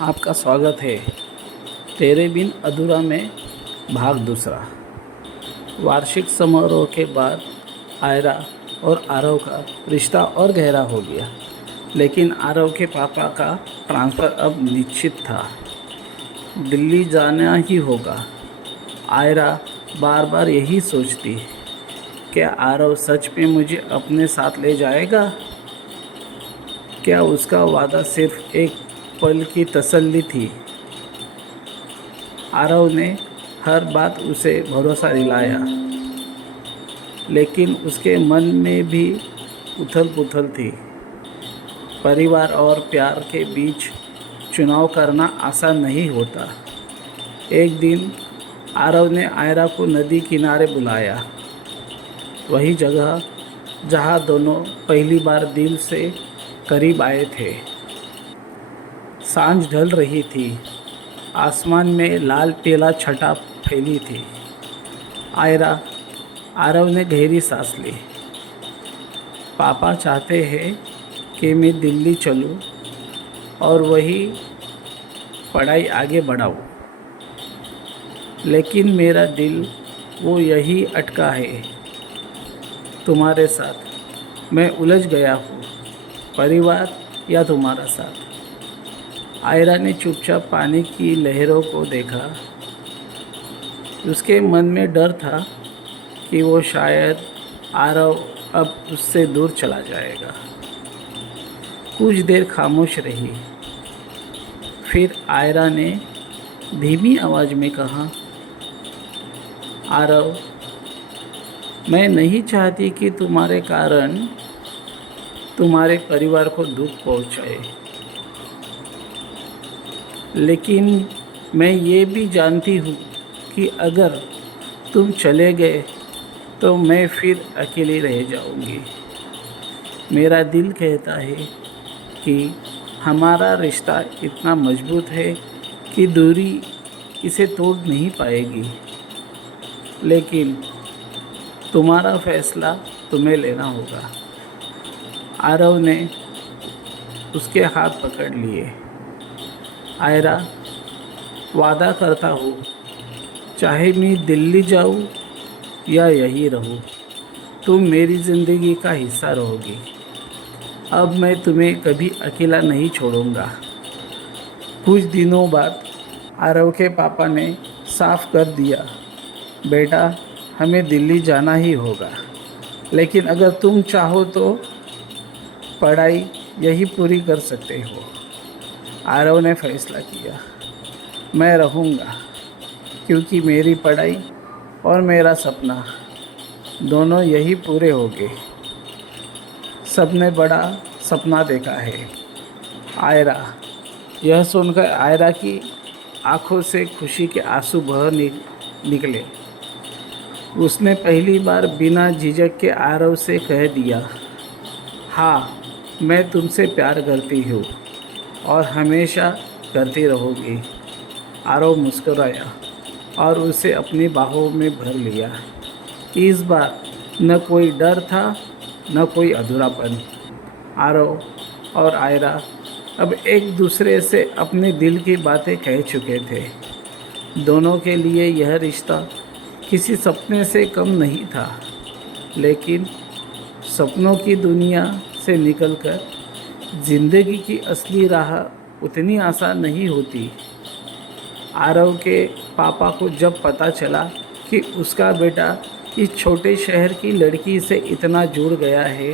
आपका स्वागत है तेरे बिन अधूरा में भाग दूसरा। वार्षिक समारोह के बाद आयरा और आरव का रिश्ता और गहरा हो गया, लेकिन आरव के पापा का ट्रांसफ़र अब निश्चित था। दिल्ली जाना ही होगा। आयरा बार बार यही सोचती, क्या आरव सच में मुझे अपने साथ ले जाएगा? क्या उसका वादा सिर्फ एक पल की तसल्ली थी? आरव ने हर बात उसे भरोसा दिलाया, लेकिन उसके मन में भी उथल पुथल थी। परिवार और प्यार के बीच चुनाव करना आसान नहीं होता। एक दिन आरव ने आयरा को नदी किनारे बुलाया, वही जगह जहाँ दोनों पहली बार दिल से करीब आए थे। सांझ ढल रही थी, आसमान में लाल पीला छटा फैली थी। आरव ने गहरी सांस ली। पापा चाहते हैं कि मैं दिल्ली चलूं और वही पढ़ाई आगे बढ़ाऊं, लेकिन मेरा दिल वो यही अटका है। तुम्हारे साथ मैं उलझ गया हूँ, परिवार या तुम्हारा साथ। आयरा ने चुपचाप पानी की लहरों को देखा। उसके मन में डर था कि वो शायद आरव अब उससे दूर चला जाएगा। कुछ देर खामोश रही, फिर आयरा ने धीमी आवाज़ में कहा, आरव, मैं नहीं चाहती कि तुम्हारे कारण तुम्हारे परिवार को दुख पहुंचाए, लेकिन मैं ये भी जानती हूँ कि अगर तुम चले गए तो मैं फिर अकेली रह जाऊँगी। मेरा दिल कहता है कि हमारा रिश्ता इतना मजबूत है कि दूरी इसे तोड़ नहीं पाएगी, लेकिन तुम्हारा फैसला तुम्हें लेना होगा। आरव ने उसके हाथ पकड़ लिए। आयरा, वादा करता हूँ, चाहे मैं दिल्ली जाऊँ या यहीं रहूँ, तुम मेरी ज़िंदगी का हिस्सा रहोगी। अब मैं तुम्हें कभी अकेला नहीं छोड़ूंगा। कुछ दिनों बाद आरव के पापा ने साफ कर दिया, बेटा, हमें दिल्ली जाना ही होगा, लेकिन अगर तुम चाहो तो पढ़ाई यही पूरी कर सकते हो। आरव ने फैसला किया, मैं रहूँगा, क्योंकि मेरी पढ़ाई और मेरा सपना दोनों यही पूरे हो गए। सबने बड़ा सपना देखा है। आयरा, यह सुनकर आयरा की आंखों से खुशी के आंसू बह निकले। उसने पहली बार बिना झिझक के आरव से कह दिया, हाँ, मैं तुमसे प्यार करती हूँ और हमेशा करती रहूँगी। आरव मुस्कुराया और उसे अपनी बाहों में भर लिया। इस बार न कोई डर था, न कोई अधूरापन। आरव और आयरा अब एक दूसरे से अपने दिल की बातें कह चुके थे। दोनों के लिए यह रिश्ता किसी सपने से कम नहीं था, लेकिन सपनों की दुनिया से निकलकर ज़िंदगी की असली राह उतनी आसान नहीं होती। आरव के पापा को जब पता चला कि उसका बेटा इस छोटे शहर की लड़की से इतना जुड़ गया है,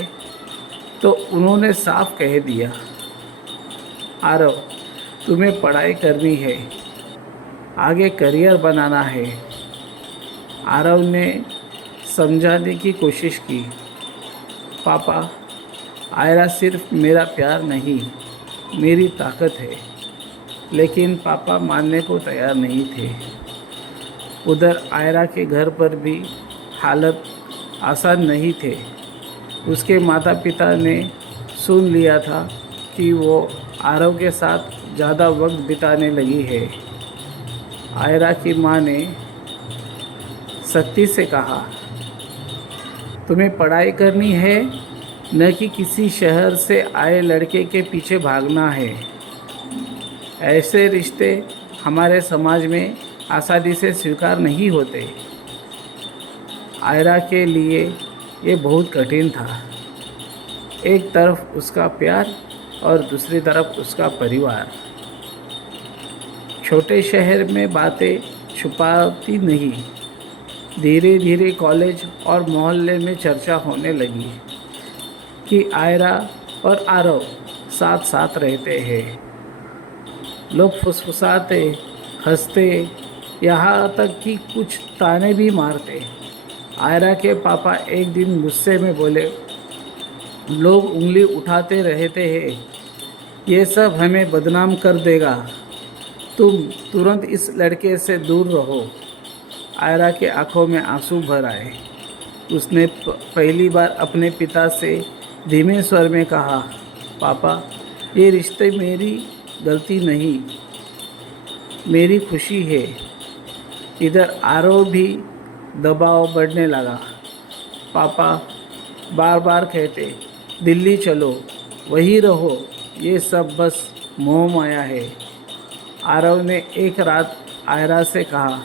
तो उन्होंने साफ कह दिया, आरव, तुम्हें पढ़ाई करनी है, आगे करियर बनाना है। आरव ने समझाने की कोशिश की, पापा, आयरा सिर्फ मेरा प्यार नहीं, मेरी ताकत है। लेकिन पापा मानने को तैयार नहीं थे। उधर आयरा के घर पर भी हालत आसान नहीं थे। उसके माता पिता ने सुन लिया था कि वो आरव के साथ ज़्यादा वक्त बिताने लगी है। आयरा की माँ ने सख्ती से कहा, तुम्हें पढ़ाई करनी है, न कि किसी शहर से आए लड़के के पीछे भागना है। ऐसे रिश्ते हमारे समाज में आसानी से स्वीकार नहीं होते। आयरा के लिए ये बहुत कठिन था। एक तरफ उसका प्यार और दूसरी तरफ उसका परिवार। छोटे शहर में बातें छुपाती नहीं। धीरे धीरे कॉलेज और मोहल्ले में चर्चा होने लगी कि आयरा और आरव साथ साथ रहते हैं। लोग फुसफुसाते, हंसते, यहाँ तक कि कुछ ताने भी मारते। आयरा के पापा एक दिन गुस्से में बोले, लोग उंगली उठाते रहते हैं, ये सब हमें बदनाम कर देगा, तुम तुरंत इस लड़के से दूर रहो। आयरा के आंखों में आंसू भर आए। उसने पहली बार अपने पिता से धीमे स्वर में कहा, पापा, ये रिश्ते मेरी गलती नहीं, मेरी खुशी है। इधर आरव भी दबाव बढ़ने लगा। पापा बार बार कहते, दिल्ली चलो, वहीं रहो, ये सब बस मोह माया है। आरव ने एक रात आयरा से कहा,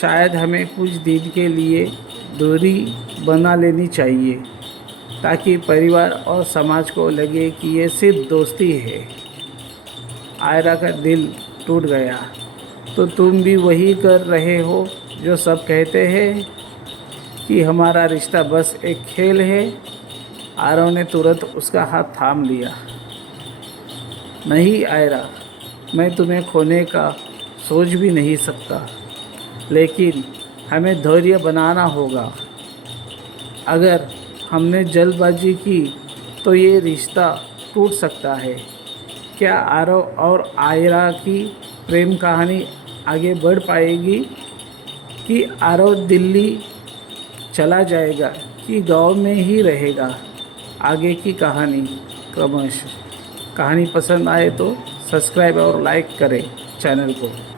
शायद हमें कुछ दिन के लिए दूरी बना लेनी चाहिए, ताकि परिवार और समाज को लगे कि ये सिर्फ दोस्ती है। आयरा का दिल टूट गया। तो तुम भी वही कर रहे हो जो सब कहते हैं कि हमारा रिश्ता बस एक खेल है। आरव ने तुरंत उसका हाथ थाम लिया। नहीं आयरा, मैं तुम्हें खोने का सोच भी नहीं सकता, लेकिन हमें धैर्य बनाना होगा। अगर हमने जल्दबाजी की तो ये रिश्ता टूट सकता है। क्या आरव और आयरा की प्रेम कहानी आगे बढ़ पाएगी, कि आरव दिल्ली चला जाएगा, कि गांव में ही रहेगा? आगे की कहानी क्रमशः। कहानी पसंद आए तो सब्सक्राइब और लाइक करें चैनल को।